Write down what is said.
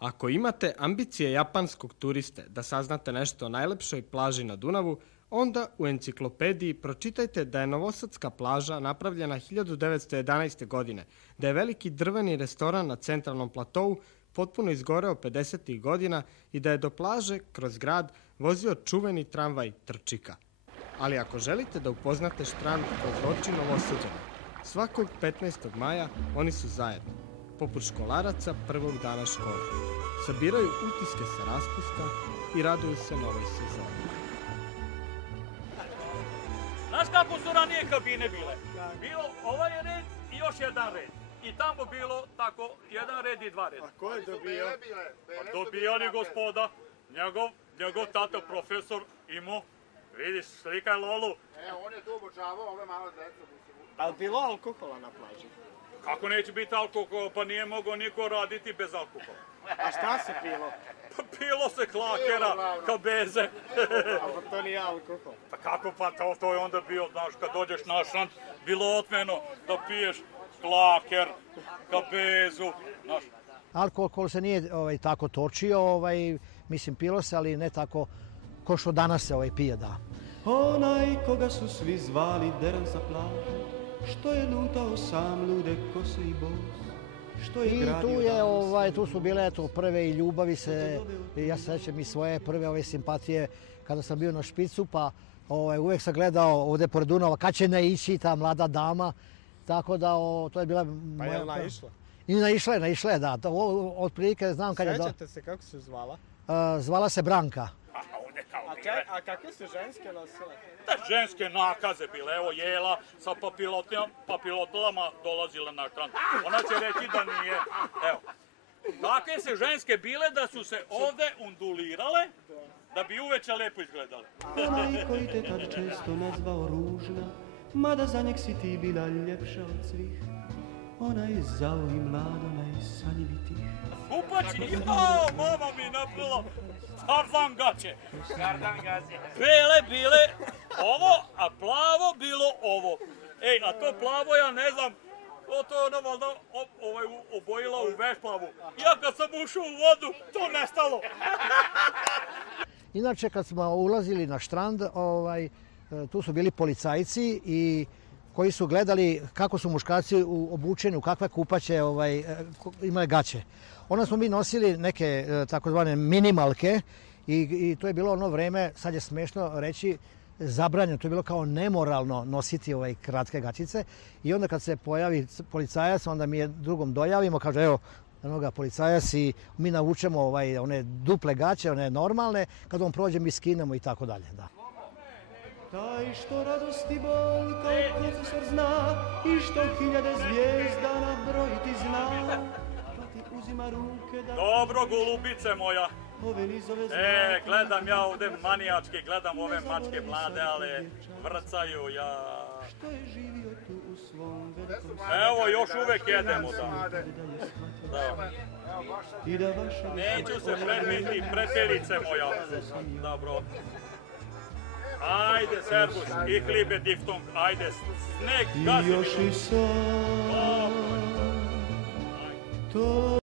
Ako imate ambicije japanskog turiste da saznate nešto o najlepšoj plaži na Dunavu, onda u enciklopediji pročitajte da je novosadska plaža napravljena 1911. godine, da je veliki drveni restoran na centralnom platovu potpuno izgoreo 50. godina i da je do plaže kroz grad vozio čuveni tramvaj Trčika. Ali ako želite da upoznate štrand kroz oči Novosađana, svakog 15. maja oni su zajedno, poput školaraca prvog dana škole. Sabiraju utiske sa raspusta i raduju se novoj sezoni. Znaš kako su ranije kabine bile? Bilo ovaj red i još jedan red. I tamo bilo tako jedan red i dva reda. A ko je dobio? Dobijali gospoda. Njegov tata profesor imao. Vidiš, slikaj Lolu. On je tu obučavao ove male decu. Ali bilo alkohola na plaži? Kako neće biti alkohol? Pa nije mogao niko raditi bez alkohola. A šta se pilo? Pa pilo se klakera, kabeze. Ali to nije alkohol. Pa kako pa to je onda bio, znaš, kad dođeš na šant, bilo otmeno da piješ klaker, kabezu, znaš. Alkohol se nije tako točio, mislim pilo se, ali ne tako ko što danas se pije, da. Onaj koga su svi zvali Deran sa plaže, što je lutao sam lude kose i bos, što je gradio tu su bile prve i ljubavi se, ja se sećam i svoje prve simpatije kada sam bio na špicu, pa uvek sam gledao ovde pored Dunava kad će naići ta mlada dama, tako da to je bila... Pa je naišla? I naišla je, da. Otprilike znam kad je... Sećate se kako se zvala? Zvala se Branka. A kakve su ženske nosile? Da, ženske nakaze bile, evo jela sa papilotama dolazila na štrand. Ona će reći da nije, evo. Takve se ženske bile da su se ovde undulirale, da bi uveče lepo izgledale. Onaj koji te tad često nazvao ružna, mada za njeg si ti bila ljepša od svih. Ona je zao i mlado najsanjivitih. Kupači, mama mi napravila Tarzan gaće. Bile ovo, a plavo bilo ovo. Ej, a to plavo ja ne znam, to je ona valjda obojila u vešplavu. Ja kad sam ušao u vodu, to nestalo. Inače, kad smo ulazili na štrand, tu su bili policajci i koji su gledali kako su muškarci obučeni, u kakve kupaće imali gaće. Onda smo mi nosili neke takozvane minimalke i to je bilo ono vreme, sad je smešno reći, zabranjeno. To je bilo kao nemoralno nositi kratke gaćice i onda kad se pojavi policajac, onda mi je drugom dojavimo, kaže evo, jednoga policajac i mi navučemo one duple gaće, one normalne, kad on prođe mi skinemo i tako dalje, da. Taj što radost i bol kao profesor zna i što hiljade zvijezda nabrojiti zna, to ti uzima ruke da... Dobro, golubice moja. Gledam ja ovde manijački, gledam ove mačke mlade, ali vrcaju ja... Evo, još uvek jedemo, da. Neću se predmiti, prepelice moja. Dobro. Ajde, servus, ich liebe Diphthong, ajde, sneg, gazi mi. I još i sad, to